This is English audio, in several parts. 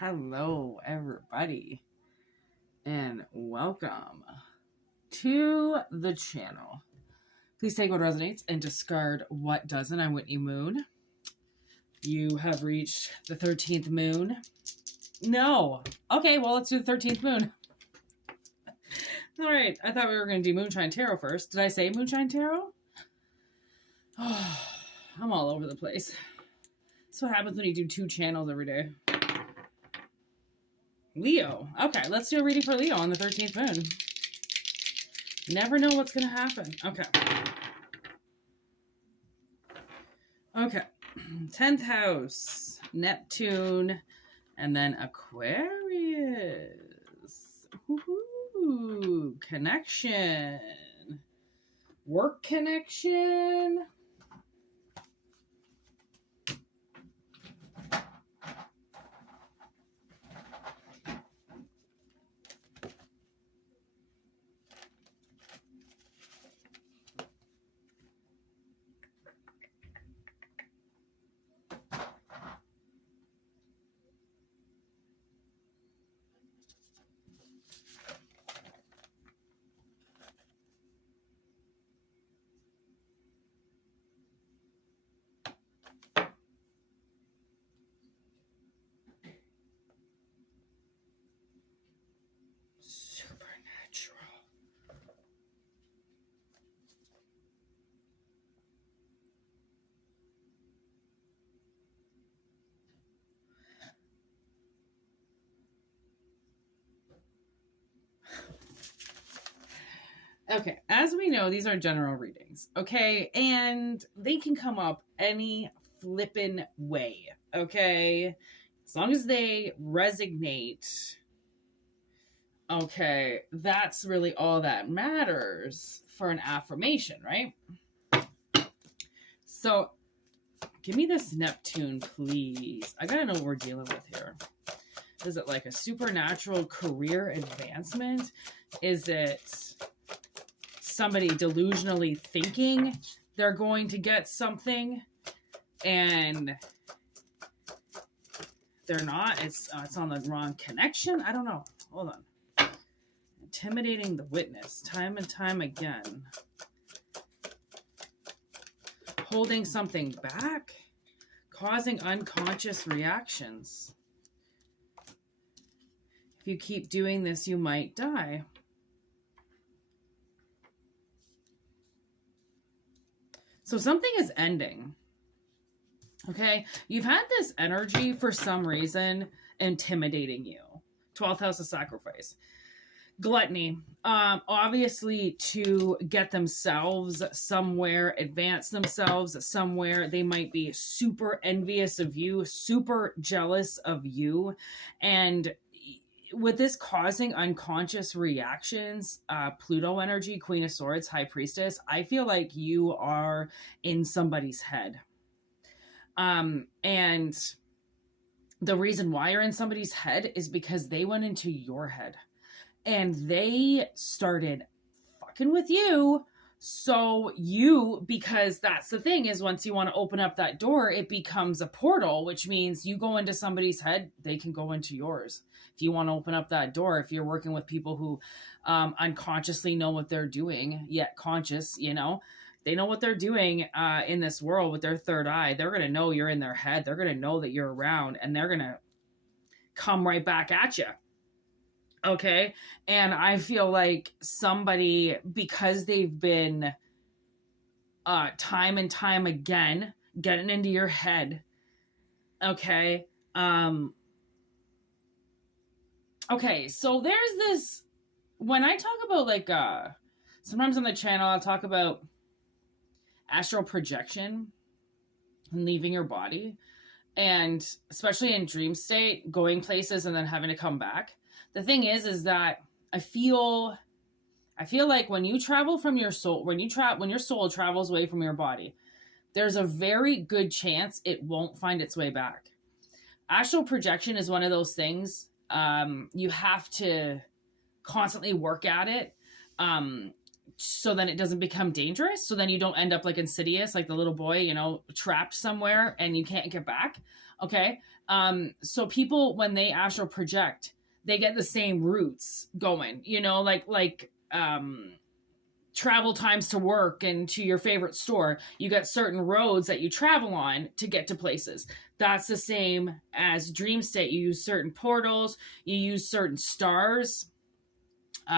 Hello, everybody, and welcome to the channel. Please take what resonates and discard what doesn't. I'm Whitney Moon. You have reached the 13th moon. No. Okay, well, let's do the 13th moon. All right, I thought we were going to do Moonshine Tarot first. Did I say Moonshine Tarot? Oh, I'm all over the place. That's what happens when you do 2 channels every day. Leo. Okay, let's do a reading for Leo on the 13th moon. Never know what's going to happen. Okay. Okay. 10th house, Neptune, and then Aquarius. Woohoo! Connection. Work connection. Okay, as we know, these are general readings, okay? And they can come up any flippin' way, okay? As long as they resonate, okay, that's really all that matters for an affirmation, right? So, give me this Neptune, please. I gotta know what we're dealing with here. Is it like a supernatural career advancement? Is it somebody delusionally thinking they're going to get something and they're not? It's on the wrong connection. I don't know. Hold on. Intimidating the witness time and time again. Holding something back. Causing unconscious reactions. If you keep doing this, you might die. So something is ending, okay? You've had this energy for some reason intimidating you. 12th house of sacrifice. Gluttony, obviously to get themselves somewhere, advance themselves somewhere. They might be super envious of you, super jealous of you. And with this causing unconscious reactions, Pluto energy, Queen of Swords, High Priestess, I feel like you are in somebody's head. And the reason why you're in somebody's head is because they went into your head and they started fucking with you. So you, because that's the thing is once you want to open up that door, it becomes a portal, which means you go into somebody's head, they can go into yours. If you want to open up that door, if you're working with people who unconsciously know what they're doing, yet conscious, you know, they know what they're doing in this world with their third eye. They're going to know you're in their head. They're going to know that you're around and they're going to come right back at you. Okay. And I feel like somebody, because they've been time and time again, getting into your head. Okay. Okay. So there's this, when I talk about like, sometimes on the channel, I'll talk about astral projection and leaving your body. And especially in dream state, going places and then having to come back. The thing is that I feel like when you travel from your soul, when your soul travels away from your body, there's a very good chance it won't find its way back. Astral projection is one of those things. You have to constantly work at it. So then it doesn't become dangerous. So then you don't end up like Insidious, like the little boy, you know, trapped somewhere and you can't get back. Okay. So people, when they astral project, they get the same routes going, you know, like travel times to work and to your favorite store. You got certain roads that you travel on to get to places. That's the same as dream state. You use certain portals, you use certain stars,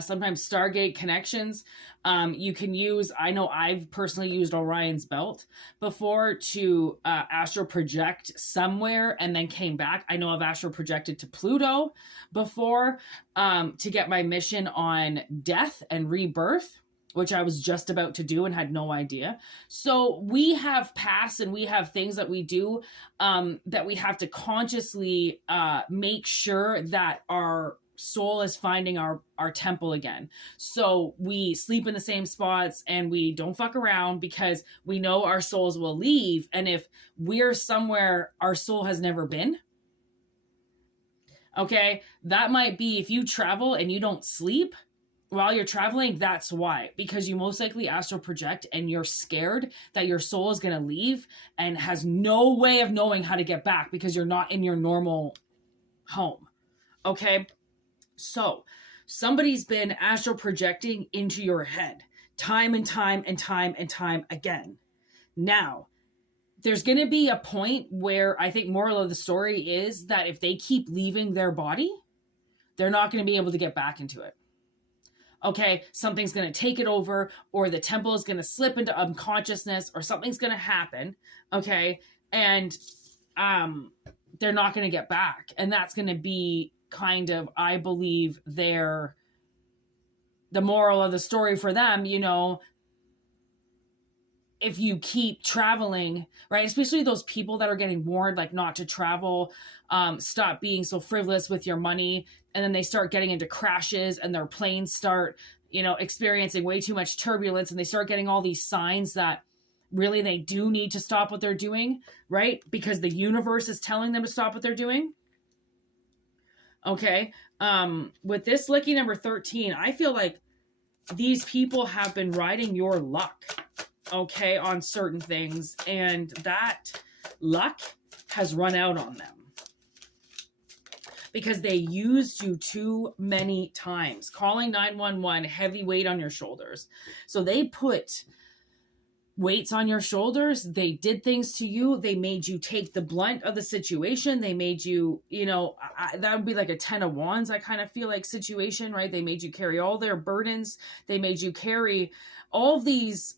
sometimes Stargate connections. You can use, I know I've personally used Orion's belt before to astral project somewhere and then came back. I know I've astral projected to Pluto before to get my mission on death and rebirth, which I was just about to do and had no idea. So we have paths and we have things that we do that we have to consciously make sure that our soul is finding our temple again. So we sleep in the same spots and we don't fuck around because we know our souls will leave. And if we're somewhere our soul has never been, okay, that might be if you travel and you don't sleep while you're traveling, that's why. Because you most likely astral project and you're scared that your soul is going to leave and has no way of knowing how to get back because you're not in your normal home. Okay? So somebody's been astral projecting into your head time and time and time and time again. Now, there's going to be a point where I think moral of the story is that if they keep leaving their body, they're not going to be able to get back into it. Okay, something's going to take it over, or the temple is going to slip into unconsciousness, or something's going to happen. Okay, and they're not going to get back. And that's going to be kind of, I believe, the moral of the story for them, you know, if you keep traveling, right? Especially those people that are getting warned, like, not to travel, stop being so frivolous with your money. And then they start getting into crashes and their planes start, you know, experiencing way too much turbulence. And they start getting all these signs that really they do need to stop what they're doing, right? Because the universe is telling them to stop what they're doing. Okay. With this lucky number 13, I feel like these people have been riding your luck, okay, on certain things, and that luck has run out on them because they used you too many times. Calling 911, heavy weight on your shoulders. So they put weights on your shoulders. They did things to you. They made you take the blunt of the situation. They made you, you know, that would be like a 10 of wands, I kind of feel like, situation, right? They made you carry all their burdens. They made you carry all these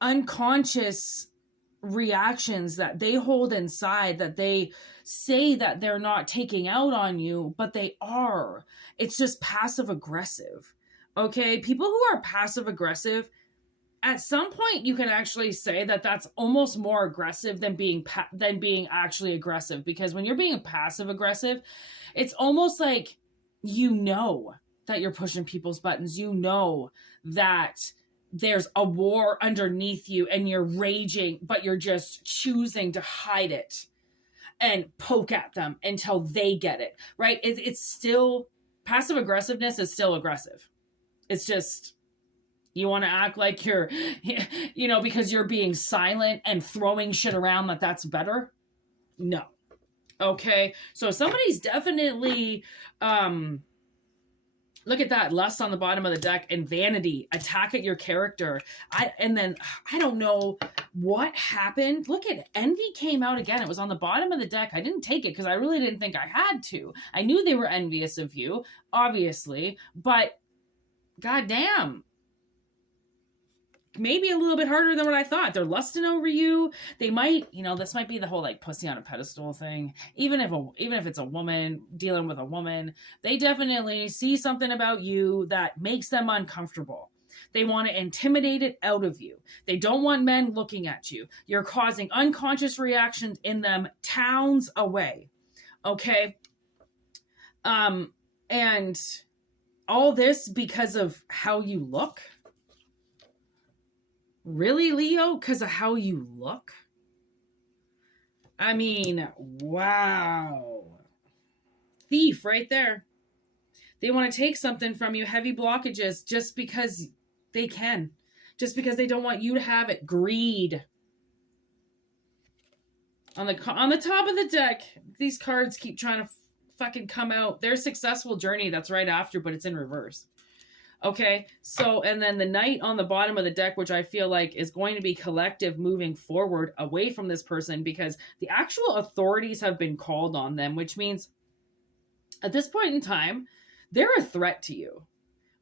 unconscious reactions that they hold inside, that they say that they're not taking out on you, but they are. It's just passive aggressive. Okay, people who are passive aggressive, at some point you can actually say that that's almost more aggressive than being actually aggressive, because when you're being passive aggressive, it's almost like, you know, that you're pushing people's buttons. You know that there's a war underneath you and you're raging, but you're just choosing to hide it and poke at them until they get it, right? It's still, passive aggressiveness is still aggressive. It's just, you want to act like you're, you know, because you're being silent and throwing shit around, that's better. No. Okay. So somebody's definitely, look at that, lust on the bottom of the deck and vanity, attack at your character. I don't know what happened. Look at envy came out again. It was on the bottom of the deck. I didn't take it because I really didn't think I had to. I knew they were envious of you, obviously, but goddamn, maybe a little bit harder than what I thought. They're lusting over you. They might, you know, this might be the whole like pussy on a pedestal thing. Even if it's a woman dealing with a woman, they definitely see something about you that makes them uncomfortable. They want to intimidate it out of you. They don't want men looking at you. You're causing unconscious reactions in them towns away. Okay. And all this because of how you look. Really, Leo? Because of how you look? I mean, wow. Thief right there. They want to take something from you, heavy blockages, just because they can. Just because they don't want you to have it. Greed. On the top of the deck, these cards keep trying to fucking come out. Their successful journey, that's right after, but it's in reverse. Okay, so, and then the Knight on the bottom of the deck, which I feel like is going to be collective moving forward away from this person, because the actual authorities have been called on them, which means at this point in time, they're a threat to you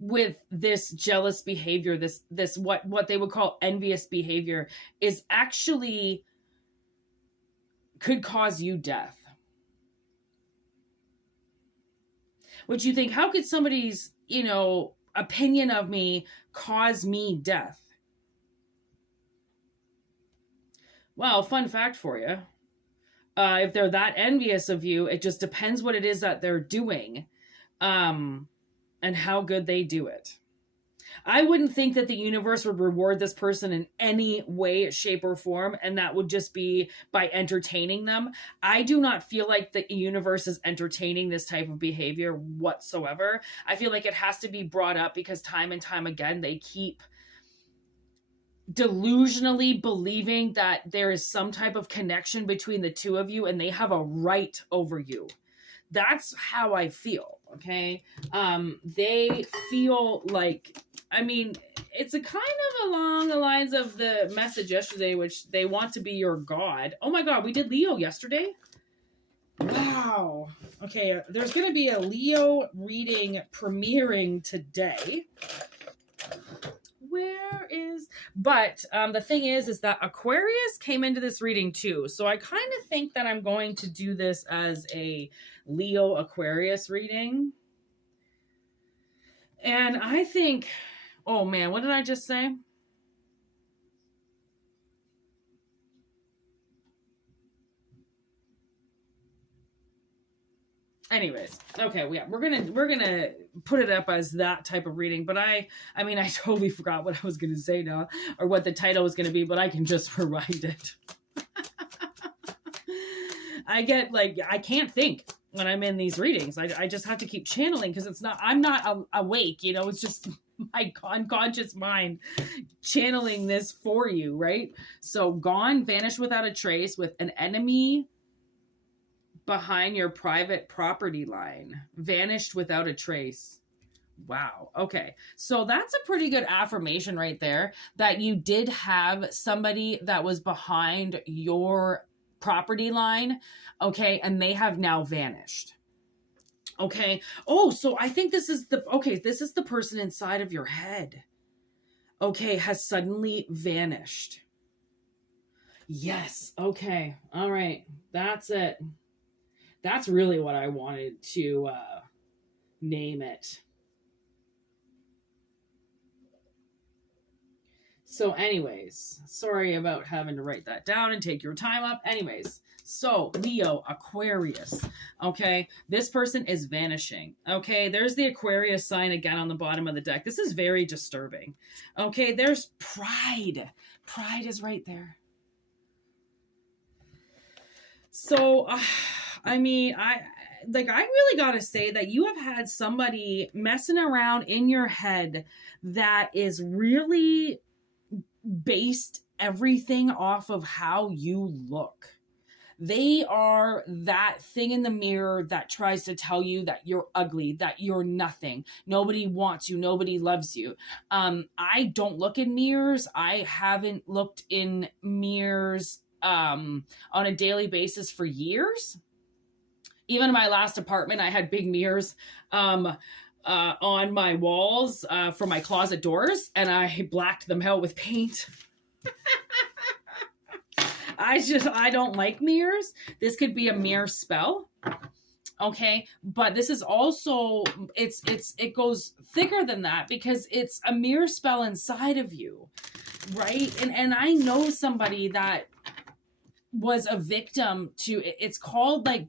with this jealous behavior. This what they would call envious behavior is actually could cause you death. Which you think, how could somebody's, opinion of me cause me death? Well, fun fact for you. If they're that envious of you, it just depends what it is that they're doing, and how good they do it. I wouldn't think that the universe would reward this person in any way, shape, or form, and that would just be by entertaining them. I do not feel like the universe is entertaining this type of behavior whatsoever. I feel like it has to be brought up because time and time again, they keep delusionally believing that there is some type of connection between the two of you and they have a right over you. That's how I feel, okay? They feel like, it's a kind of along the lines of the message yesterday, which they want to be your God. Oh my God, we did Leo yesterday? Wow. Okay, there's going to be a Leo reading premiering today. But the thing is that Aquarius came into this reading too. So I kind of think that I'm going to do this as a Leo Aquarius reading. And I think, oh man, what did I just say? Anyways, okay, we're gonna put it up as that type of reading, but I totally forgot what I was gonna say now, or what the title was gonna be, but I can just rewind it. I can't think when I'm in these readings. I just have to keep channeling because I'm not awake, it's just my unconscious mind channeling this for you, right? So gone, vanished without a trace, with an enemy behind your private property line, vanished without a trace. Wow. Okay. So that's a pretty good affirmation right there, that you did have somebody that was behind your property line. Okay. And they have now vanished. Okay. Oh, so I think this is the person inside of your head. Okay. Has suddenly vanished. Yes. Okay. All right. That's it. That's really what I wanted to name it. So anyways, sorry about having to write that down and take your time up. Anyways, so Leo, Aquarius, okay? This person is vanishing, okay? There's the Aquarius sign again on the bottom of the deck. This is very disturbing, okay? There's pride. Pride is right there. So, I really got to say that you have had somebody messing around in your head that is really based everything off of how you look. They are that thing in the mirror that tries to tell you that you're ugly, that you're nothing. Nobody wants you. Nobody loves you. I don't look in mirrors. I haven't looked in mirrors on a daily basis for years. Even in my last apartment, I had big mirrors on my walls for my closet doors, and I blacked them out with paint. I don't like mirrors. This could be a mirror spell. Okay, but this is also, it goes thicker than that because it's a mirror spell inside of you, right? And I know somebody that was a victim to, it's called like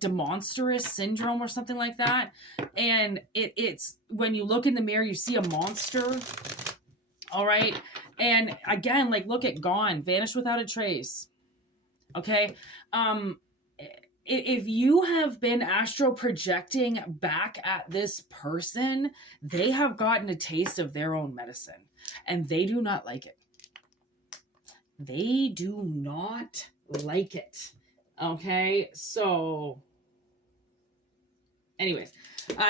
demonstrous syndrome or something like that. And it's when you look in the mirror, you see a monster. All right. And again, look at gone, vanished without a trace. Okay. If you have been astro projecting back at this person, they have gotten a taste of their own medicine and they do not like it. they do not like it. Okay, so anyways,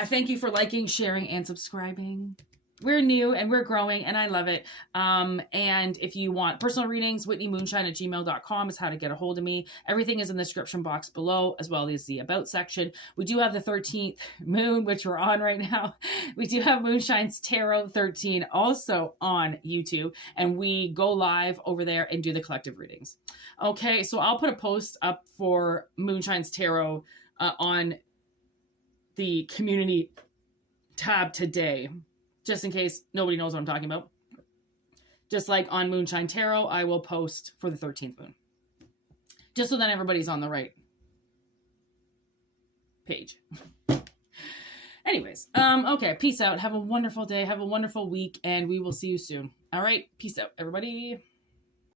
thank you for liking, sharing, and subscribing. We're new and we're growing and I love it. And if you want personal readings, whitneymoonshine@gmail.com is how to get a hold of me. Everything is in the description box below, as well as the about section. We do have the 13th moon, which we're on right now. We do have Moonshine's Tarot 13 also on YouTube, and we go live over there and do the collective readings. Okay, so I'll put a post up for Moonshine's Tarot on the community tab today, just in case nobody knows what I'm talking about. Just like on Moonshine Tarot, I will post for the 13th moon. Just so that everybody's on the right page. Anyways, okay, peace out. Have a wonderful day. Have a wonderful week, and we will see you soon. All right, peace out, everybody.